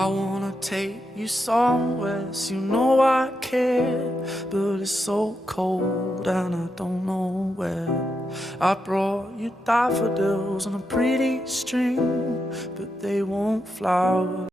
I wanna take you somewhere, so you know I care, but it's so cold and I don't know where. I brought you daffodils on a pretty string, but they won't flower.